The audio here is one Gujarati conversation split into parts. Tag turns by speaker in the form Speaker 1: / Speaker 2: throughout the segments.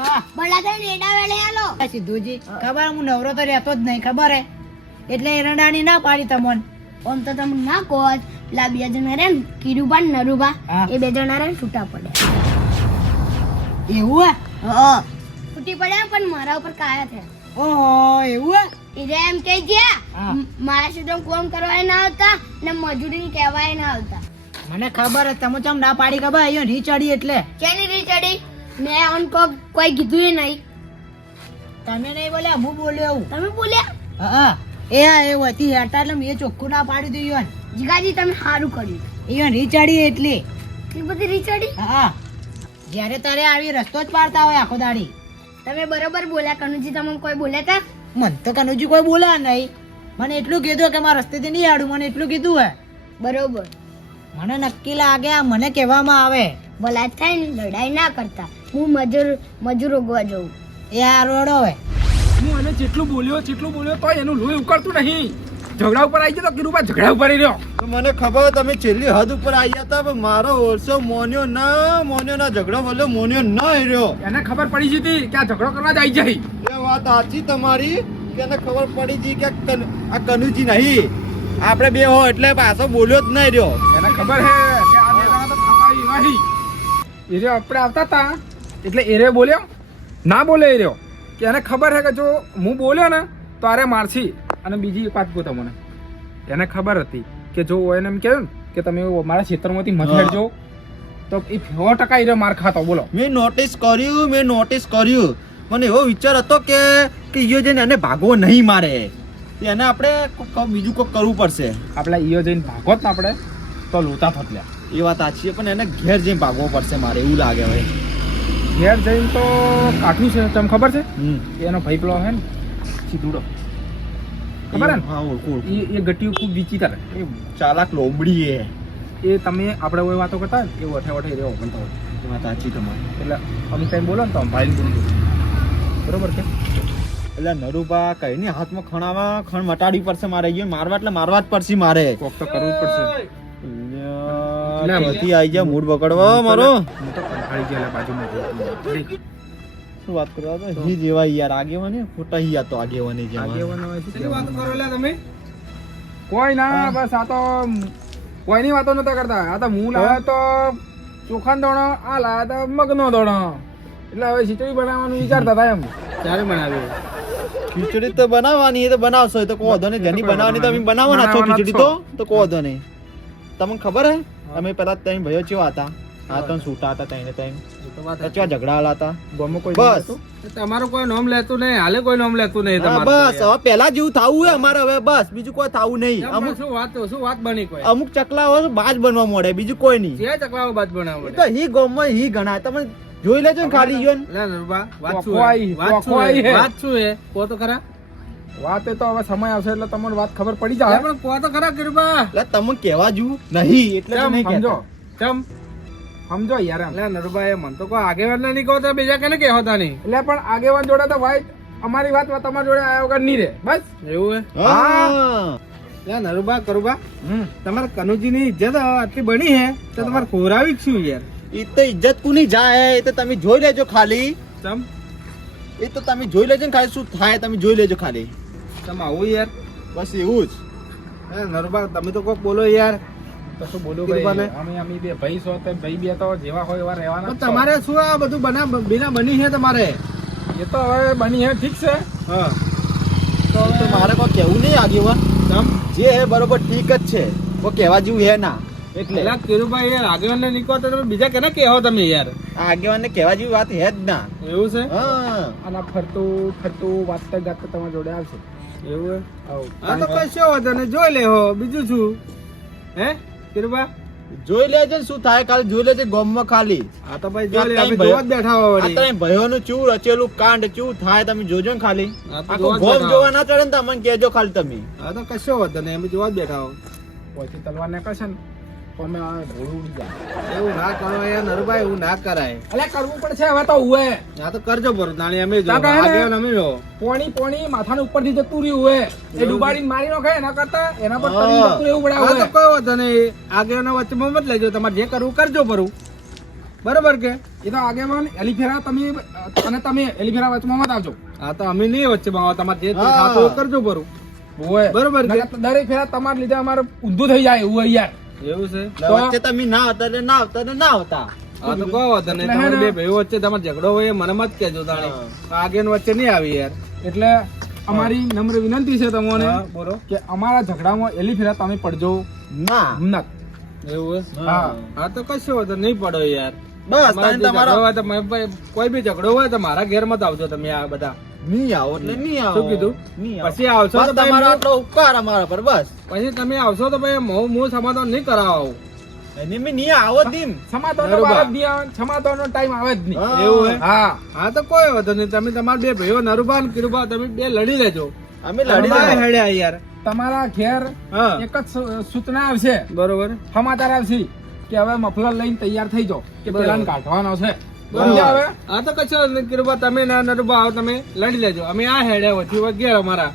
Speaker 1: હા
Speaker 2: ભલા થઈને એડા વેળે આલો
Speaker 1: સિદ્ધુજી ખબર હું નવરો તો રહેતો જ નહીં ખબર હે? એટલે એરંડાની ના પાડી તમોન.
Speaker 2: આમ તો તમે ના કહો. પેલા બે જણા રે કિરુબા નરુબા એ બે જણા રે છૂટા પડે
Speaker 1: એવું હે?
Speaker 2: હા. છૂટી પડ્યા પણ મારા ઉપર કાયા છે
Speaker 1: ઓહો એવું હે?
Speaker 2: એટલે એમ કહી ગયા મારા સુધી કોમ કરવા ના આવતા ને મજૂરી કહેવાય ના આવતા.
Speaker 1: મને ખબર હે તમે ચમ ના પાડી ખબર અહીંયા રી ચડી એટલે?
Speaker 2: કેની રી ચડી મેં ઓન કો કોઈ કીધું એ નહીં.
Speaker 1: તમે નહીં બોલ્યા હું બોલ્યો એવું
Speaker 2: તમે બોલ્યા?
Speaker 1: હા એ હા એ હતી હતા એટલે મેં ચોખ્ખું ના પાડી દીધું
Speaker 2: જીગાજી તમે સારું કર્યું.
Speaker 1: ઈવન રી ચડી એટલે.
Speaker 2: એટલી બધી રીચાડી
Speaker 1: હા જ્યારે તારે આવી રસ્તો જ પાડતા હોય આખો દાડી.
Speaker 2: તમે બરોબર બોલ્યા કનુજી તમને કોઈ બોલ્યા તા?
Speaker 1: મન તો કનુજી કોઈ બોલા નહીં. મને એટલું કીધું કે મારા રસ્તેથી નહીં આડું મને એટલું કીધું હે.
Speaker 2: બરોબર.
Speaker 1: મને નક્કી લાગે આ મને કહેવામાં આવે.
Speaker 2: ભલા થાય ને લડાઈ ના કરતા. હું મજૂર મજૂર ઉગવા જઉં.
Speaker 1: યાર રોડો હોય
Speaker 3: હું એને જેટલું બોલ્યો જેટલું બોલ્યો તો એનું લોહી ઉકળતું નહીં. ઝઘડા ઉપર આવી ગયો તો કિરુબા ઝઘડા ઉપર રહ્યો.
Speaker 4: તો મને ખબર તમે છેલ્લી હદ ઉપર આવ્યા હતા પણ મારો ઓરસો મોન્યો ના મોન્યો ના ઝઘડો બોલ્યો મોન્યો ના હેર્યો
Speaker 3: એને ખબર પડી જતી કે આ ઝઘડો કરવા જ આવી જાય
Speaker 4: એ વાત સાચી તમારી કે એને ખબર પડી ગઈ કે આ કન- કનુજી નહીં. આપણે બે હો એટલે પાછો બોલ્યો જ નહીં રહ્યો.
Speaker 3: એને ખબર હે કે આ બે તો ખપાઈ વાહી. એ રહ્યો આપણે આવતા હતા એટલે એ રહ્યો બોલ્યો? ના બોલે એ રહ્યો. કે એને ખબર છે કે જો હું બોલ્યો ને તો આરે મારશી. અને બીજી એક વાત કહું તમને. એને ખબર હતી કે જો એને એમ કહ્યું કે તમે મારા ક્ષેત્રમાંથી મત. હેડજો તો એ સો ટકા એ માર ખાતો. બોલો.
Speaker 4: મેં નોટિસ કર્યું મેં નોટિસ કર્યું. મને એવો વિચાર હતો કે કે ઈયો જઈને એને ભાગવો નહીં મારે. એને આપણે બીજું કોઈ કરવું પડશે.
Speaker 3: આપણે ઈયો જઈને ભાગોત ને આપણે તો લોતા ફટલ્યા
Speaker 4: એ વાત સાચી છે પણ એને ઘેર જઈને ભાગવો પડશે મારે એવું લાગે હવે.
Speaker 3: ઘેર જઈને તો કાઠું છે તમને ખબર છે? એનો ભાઈ પેલો હે ને સીધુડો ખબર હે ને?
Speaker 4: હા ઓળખું.
Speaker 3: એ એ ગટીઓ ખૂબ વિચિત્ર
Speaker 4: એ ચાલાક લોબડી એ.
Speaker 3: એ તમે આપણે કોઈ વાતો કરતા એ વઠે વઠે રહ્યો બનતા હોય.
Speaker 4: એ વાત સાચી તમારી.
Speaker 3: એટલે અમુક ટાઈમ બોલો ને તો ભાઈ બોલી બરોબર છે?
Speaker 4: એટલે નરુભા કઈ ની હાથમાં ખણાવા ખણ મટાડી પડશે મારે. ગયો મારવા એટલે મારવા જ પડશે મારે.
Speaker 3: કોક તો કરવું જ પડશે.
Speaker 4: અલ્યા, આવી ગયા મૂડ બગડવા મારો.
Speaker 3: બાજુમાં
Speaker 4: શું વાત કરો તો? હી જેવા યાર આગેવાની? ખોટા હી તો આગેવાની જેવા.
Speaker 3: આગેવાનો હોય છે. શેની કરો લ્યા તમે? કોઈ ના બસ આ તો કોઈની વાતો નતા કરતા. આ તો હું લાવ્યો તો ચોખાનો દોણો આ લાવ્યો તો મગનો દોણો. એટલે હવે ખીચડી બનાવવાનું વિચારતા હતા એમ. ક્યારે બનાવ્યું?
Speaker 4: ખીચડી તો બનાવવાની એ તો બનાવશો એ તો કહો દો ને જેની બનાવવાની તો અમે બનાવવાના છો ખીચડી તો તો કહો દો ને તમને ખબર હે? અમે પેલા ત્રણ ભાઈઓ ચેવા હતા? હા તો છૂટા હતા તઈને ત્રણ. ચા ઝઘડા હતા?
Speaker 3: ગોમો કોઈ
Speaker 4: બસ.
Speaker 3: તમારું કોઈ નામ લેતું નહીં હાલે કોઈ નામ લેતું નહીં
Speaker 4: બસ. હવે પેલા જેવું થાવું હે અમારે હવે બસ. બીજું કોઈ થાવું નહીં.
Speaker 3: અમુક શું વાત શું વાત બની કોઈ?
Speaker 4: અમુક ચકલાઓ બાજ બનવા મળે બીજું કોઈ નહીં.
Speaker 3: જે ચકલાઓ બાજ બનાવો
Speaker 4: તો હી ગોમમાં હી ગણાય તમે જોઈ લેજો ને ખાલી
Speaker 5: નરબા વાત શું વાત શું હે?
Speaker 3: હે.
Speaker 5: વાત શું હે? કો તો ખરા.
Speaker 3: વાત એ તો હવે સમય આવશે એટલે તમને વાત ખબર પડી જાય
Speaker 5: પણ કો તો ખરા કૃપા
Speaker 4: એટલે તમે કહેવા જેવું નહીં એટલે નહીં
Speaker 3: સમજો.
Speaker 5: ચમ.
Speaker 3: સમજો યાર
Speaker 5: એટલે નરુભાઈ મન તો કોઈ આગેવાન નહીં કહો તો બીજા કને કહેતા હતા નહીં?
Speaker 3: એટલે પણ આગેવાન જોડે તો ભાઈ અમારી વાત તમારી જોડે આવ્યા વગર નહીં રે બસ.
Speaker 5: એવું હે?
Speaker 4: હા.
Speaker 5: લે નરુબા કરુબા
Speaker 3: હમ.
Speaker 5: તમારે કનુજી ની ઇજ્જત આટલી બની હે? તો તમારે ખોરાવી શું યાર?
Speaker 4: એ તો ઇજ્જત કુની જાય? એ તો તમે જોઈ લેજો ખાલી.
Speaker 5: તમ
Speaker 4: એ તો તમે જોઈ લેજો ને ખાલી શું થાય તમે જોઈ લેજો ખાલી.
Speaker 5: તમે આવું યાર?
Speaker 4: બસ એવું જ.
Speaker 5: નરુબા તમે તો કોક બોલો યાર.
Speaker 3: તો શું બોલું ભાઈ અમે અમે બે ભાઈ છો તો ભાઈ બે તો જેવા હોય એવા રહેવાના.
Speaker 5: તમારે શું આ બધું બના બિના બની છે તમારે?
Speaker 3: એ તો હવે બની હે ઠીક છે.
Speaker 5: હા.
Speaker 4: તો મારે કોઈ કેવું નહીં આગેવાન.
Speaker 5: ચમ
Speaker 4: જે હે બરોબર ઠીક જ છે. કોઈ કહેવા જેવું હે ના. એટલે
Speaker 5: એટલે કિરુભાઈ આગેવાન ને નીકળો તો તમે બીજા કેને કેહો તમે યાર?
Speaker 4: આગેવાન આગેવાનને કહેવા જેવી વાત હે જ ના.
Speaker 5: એવું છે?
Speaker 4: હા.
Speaker 3: આના ફરતું ફરતું વાત ગાત તમારી જોડે આવશે.
Speaker 5: એવું હા તો કશો વાંધો ને જોઈ લેહો. બીજું શું? હે? કિરુબા
Speaker 4: જોઈ લેજે ને શું થાય ખાલી જોઈ લેજે ગોમમાં ખાલી.
Speaker 5: આ તો ભાઈ જોઈ લે
Speaker 4: આ
Speaker 5: જોવા બેઠા હોય
Speaker 4: આ તમે ભાઈઓનું ચૂ રચેલું કાંડ ચૂ થાય તમે જોજો ને ખાલી.
Speaker 5: આ તો
Speaker 4: આખું ગોમ જોવા ના ચડે ને તમને કેજો ખાલી તમે.
Speaker 5: આ તો કશો વાંધો એમ જોવા જ બેઠા હો
Speaker 3: પછી તલવાર નીકળશે ને. તો અમે આ ઘોડું ઉડી જાય.
Speaker 5: એવું ના કરો યાર નરુભાઈ એવું ના કરાય.
Speaker 3: એટલે કરવું પડશે હવે તો ઉવે
Speaker 5: આ તો કરજો ભરું નાણી અમે જો? આગેવાન અમે જો
Speaker 3: પોણી પોણી માથાના ઉપરથી જતું રહ્યું હોય એ ડુબાડીને મારી નાખે એના કરતા એના પર તરી જતું રહેવું પડે
Speaker 5: તો. કોઈ વાંધો નહીં. આગેવાન વચ્ચે મત લેજો તમારે જે કરવું કરજો ભરું બરોબર કે?
Speaker 3: એ તો આગેવાન એલિફેરા તમે અને તમે એલિફેરા વચમાં મત આવજો.
Speaker 5: હા તો અમે નહીં વચ્ચે ભાવ તમારે જે કરજો
Speaker 3: ભરું
Speaker 5: બરોબર
Speaker 3: દરેક ફેરા તમારા લીધે અમારે ઊંધું થઈ જાય એવું યાર.
Speaker 5: એવું છે?
Speaker 4: વચ્ચે તમે ના હતા એટલે ના આવતા ના આવતા.
Speaker 5: તો કહો વાંધો નહીં. તમારે બે ભાઈઓ વચ્ચે તમારે ઝઘડો હોય એ મને મત કહેજો તાણી. આગે વચ્ચે નહીં આવી યાર.
Speaker 3: એટલે અમારી નમ્ર વિનંતી છે તમને
Speaker 5: બોલો.
Speaker 3: કે અમારા ઝઘડામાં એલિફેરા તમે પડજો.
Speaker 4: ના.
Speaker 5: એવું હા?
Speaker 3: હા.
Speaker 5: તો કશો વાંધો નહીં પડો યાર.
Speaker 4: બસ
Speaker 5: તમારે કોઈ બી ઝઘડો હોય તો મારા ઘેર મત આવજો તમે આ બધા.
Speaker 4: નહીં આવો એટલે નહીં આવો
Speaker 5: શું કીધું?
Speaker 4: નહીં
Speaker 5: પછી આવશો તો
Speaker 4: તમારો આટલો ઉપકાર અમારા પર બસ.
Speaker 5: પછી તમે આવશો તો ભાઈ હું હું સમાધાન નહીં કરાવો.
Speaker 4: એને મેં નહીં આવો દિન
Speaker 3: સમાધાનનો નહીં આવે, સમાધાનનો ટાઈમ આવે જ નહીં.
Speaker 5: એવું હે?
Speaker 3: હા.
Speaker 5: હા તો કોઈ વાંધો નહીં. તમે તમારા બે ભાઈઓ નરુબા ને કિરુબા તમે બે લડી લેજો.
Speaker 4: અમે લડી.
Speaker 5: હેડ્યા યાર.
Speaker 3: તમારા ઘેર
Speaker 5: હા.
Speaker 3: એક જ સૂચના આવશે.
Speaker 5: બરોબર.
Speaker 3: સમાચાર આવશે કે હવે મફલર લઈને તૈયાર થઈ જાઓ કે. પેલાને કાઢવાનો છે.
Speaker 5: હા તો કશો નહીં, તમે ના નરુબા આવો તમે લડી લેજો. અમે આ હેડે વચ્ચે વગેરે અમારા.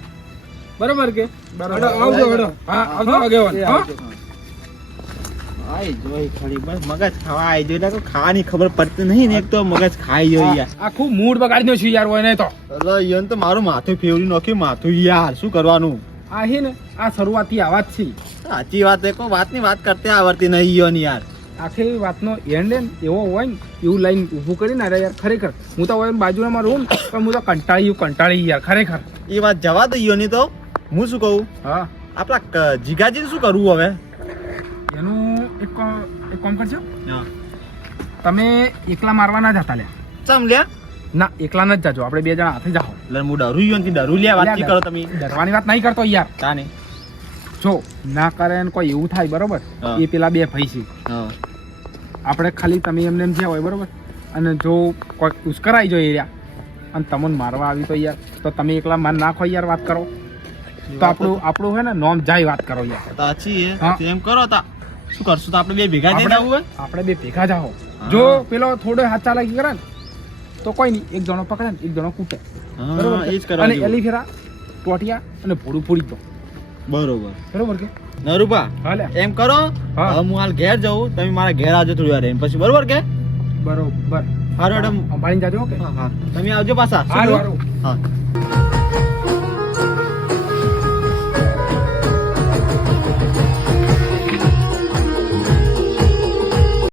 Speaker 5: બરોબર કે? આવજો હેડો.
Speaker 3: હા આવજો આગેવાન
Speaker 5: એ
Speaker 3: હા?
Speaker 5: આવજો.
Speaker 4: આઈ જોઈ ખરી બસ મગજ ખાવા આઈ જોઈ. ખબર પડતી નહીં ને તો મગજ ખાઈ જોઈ યાર.
Speaker 3: આ- આખું મૂડ બગાડી દો છું યાર નહીં તો.
Speaker 4: અલા ઈયોને તો મારું માથું ફેવરી નાખ્યું માથું યાર. શું કરવાનું?
Speaker 3: આ હી ને આ શરૂઆતથી આ વાત છે
Speaker 4: સાચી વાત એ કોઈ વાતની વાત કરતે આવડતી નહીં યાર.
Speaker 3: આખી વાતનો એન્ડ એન એવો હોય ને એવું લાઈન ઊભું કરીને અરે યાર ખરેખર હું તો હોય બાજુમાં રૂમ પણ હું તો કંટાળી કંટાળી યાર ખરેખર.
Speaker 4: એ વાત જવા દઈએ ની તો. હું શું કહું?
Speaker 3: હા.
Speaker 4: આપણા જીગાજીને શું કરવું હવે?
Speaker 3: એનું એક એક કામ કરજો. તમે એકલા મારવા ના જતા લ્યા.
Speaker 4: ચમ લ્યા?
Speaker 3: ના એકલા ન જ જાજો આપણે બે જણા હાથે જાઓ.
Speaker 4: એટલે હું ડરું ગયો ડરું લ્યા વાત કરો તમે.
Speaker 3: ડરવાની વાત નહીં કરતો યાર.
Speaker 4: તાને.
Speaker 3: જો ના કરે ને કોઈ એવું થાય બરોબર. એ પેલા બે ભાઈ છે. આપણે ખાલી તમે એમને એમ જ્યાં હોય બરોબર? અને જો કોઈ ઉશ્કરાઈ જોઈ એરિયા અને તમને મારવા આવી તો યાર તો તમે એકલા માર નાખો યાર વાત કરો. તો આપણું આપણું હે ને નોમ જાય વાત કરો યાર.
Speaker 4: સાચી હે. એમ કરો તા. શું કરશું? તો આપણે બે ભેગા થઈને આવું
Speaker 3: આપણે બે ભેગા જાઓ જો પેલો થોડો હાથ ચાલાકી કરે ને તો કોઈ નહીં. એક જણો પકડે ને એક જણો કૂટે. બરાબર?
Speaker 4: એ
Speaker 3: અને
Speaker 4: એલી
Speaker 3: ફેરા ટોટિયા અને ભોડું પૂરી દો.
Speaker 4: બરોબર.
Speaker 3: બરોબર કે?
Speaker 4: નરુપા એમ કરો
Speaker 3: હા.
Speaker 4: હવે હું હાલ ઘેર જાઉં તમે મારા ઘેર આવજો થોડી વાર એમ પછી બરોબર કે?
Speaker 3: બરોબર.
Speaker 4: હારું મેડમ
Speaker 3: અંભાળી જાજો કે
Speaker 4: હા હા. તમે આવજો પાછા. હા.